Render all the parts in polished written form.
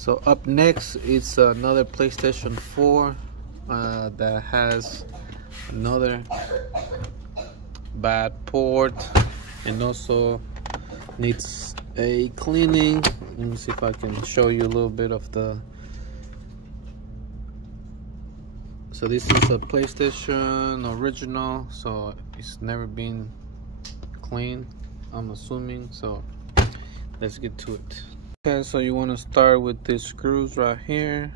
So up next it's another PlayStation 4 that has another bad port and also needs a cleaning. Let me see if I can show you a little bit of the. So this is a PlayStation original, so it's never been cleaned, I'm assuming. So let's get to it. Okay, so you want to start with these screws right here.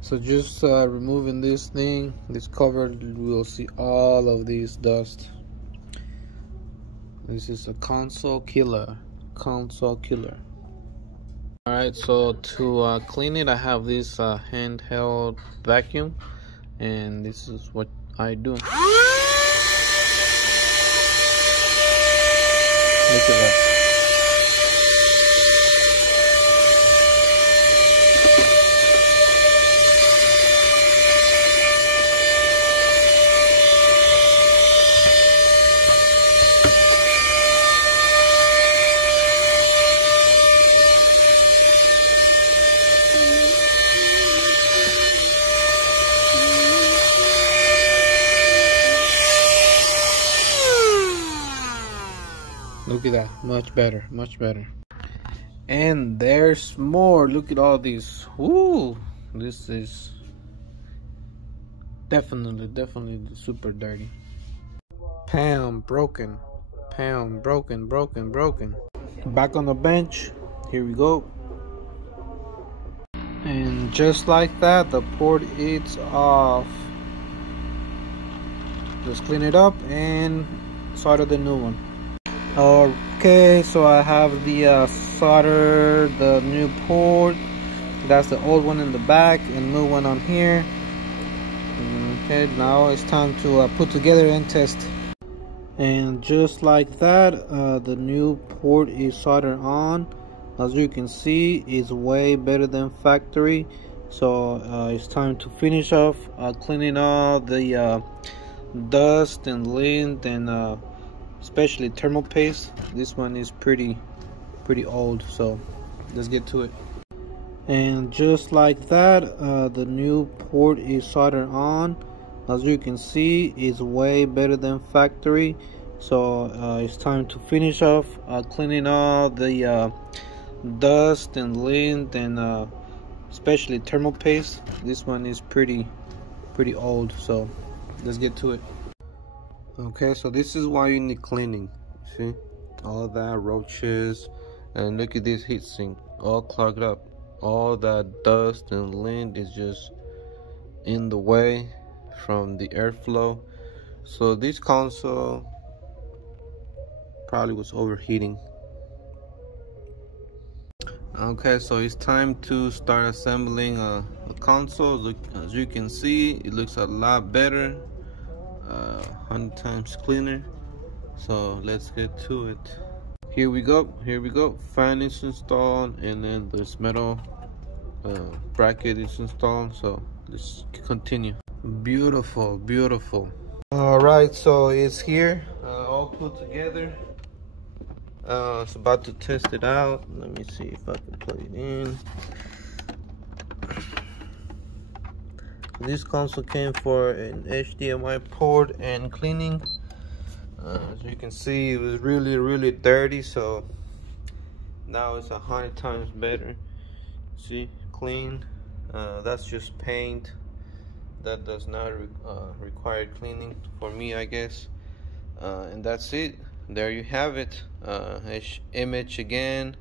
So just removing this thing, this cover, we'll see all of these dust. This is a console killer. Alright, so to clean it, I have this handheld vacuum, and this is what I do. Look at that. Look at that, much better. And there's more. Look at all these. Woo! This is definitely super dirty. Pound broken. Back on the bench. Here we go. And just like that, the port is off. Just clean it up and solder the new one. Okay, so I have the solder the new port. That's the old one in the back and new one on here. Okay, now it's time to put together and test. And just like that, the new port is soldered on. As you can see, it's way better than factory. So it's time to finish off cleaning all the dust and lint and especially thermal paste. This one is pretty old, so let's get to it. And just like that, the new port is soldered on. As you can see, it's way better than factory. So it's time to finish off cleaning all the dust and lint and especially thermal paste. This one is pretty old, so let's get to it. Okay, so this is why you need cleaning. See, all of that roaches, and look at this heatsink, all clogged up. All that dust and lint is just in the way from the airflow. So this console probably was overheating. Okay, so it's time to start assembling a console. Look, as you can see, it looks a lot better. 100 times cleaner. So let's get to it. Here we go. Fan is installed, and then this metal bracket is installed. So let's continue. Beautiful. All right, so it's here, all put together. It's about to test it out. Let me see if I can plug it in. This console came for an HDMI port and cleaning. As you can see, it was really dirty, so now it's 100 times better. See, clean. That's just paint. That does not require cleaning for me, I guess. And that's it. There you have it. Image again.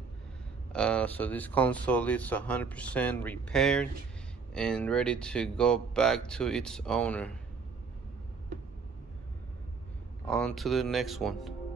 So this console is 100% repaired and ready to go back to its owner. On to the next one.